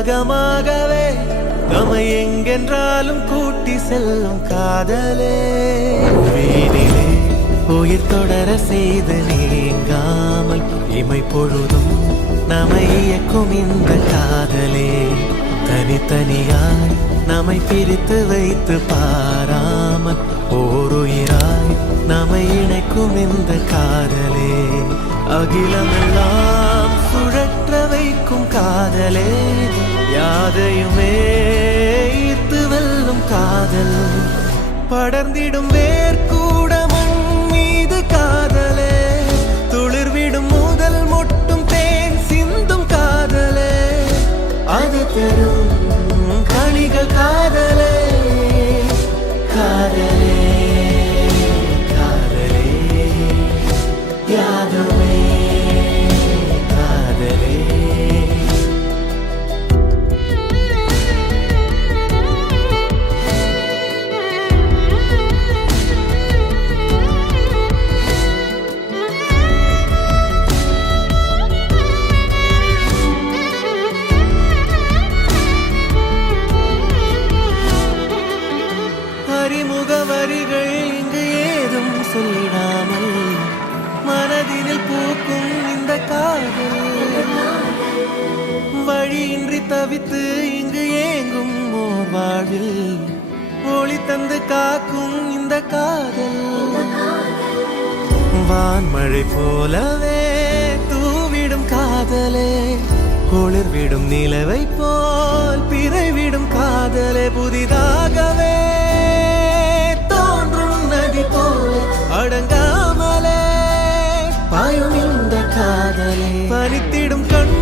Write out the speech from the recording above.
உலகமாகவே நம்மை எங்கென்றாலும் கூட்டி செல்லும் காதலே வீணிலே உயிர் தொடர செய்து நீங்காமல் இமை பொழுதும் நம்மை இயக்கும் இந்த காதலே தனித்தனியாய் நம்மை பிரித்து வைத்து பாராமல் ஓருயிராய் நம்மை இணைக்கும் இந்த காதலே அகிலமெல்லாம் சுழற்ற வைக்கும் காதலே யாதையுமே ஈர்த்து வெல்லும் காதல் படர்ந்திடும் வேர்கூட மண் மீது காதலே துளிர்விடும் முதல் மொட்டும் தேன் சிந்தும் காதலே அது தரும் கனிகள் காதலே காதலே காதலே யாதுமே காதலே அறிமுக வரிகள் இங்கு ஏதும் சொல்லிடாமல் மனதினில் பூக்கும் இந்த காதல் வழியின்றி தவித்து இங்கு ஏங்கும் ஓர் வாழ்வில் ஒளி தந்து காக்கும் இந்த காதல் வான்மழை போலவே தூவிடும் காதலே குளிர்விடும் நிலவை போல் பிறைவிடும் காதலே புதிதாகவே தோன்றும் நதி போல அடங்காமலே பாயும் இந்த காதலே பனித்திடும் கண்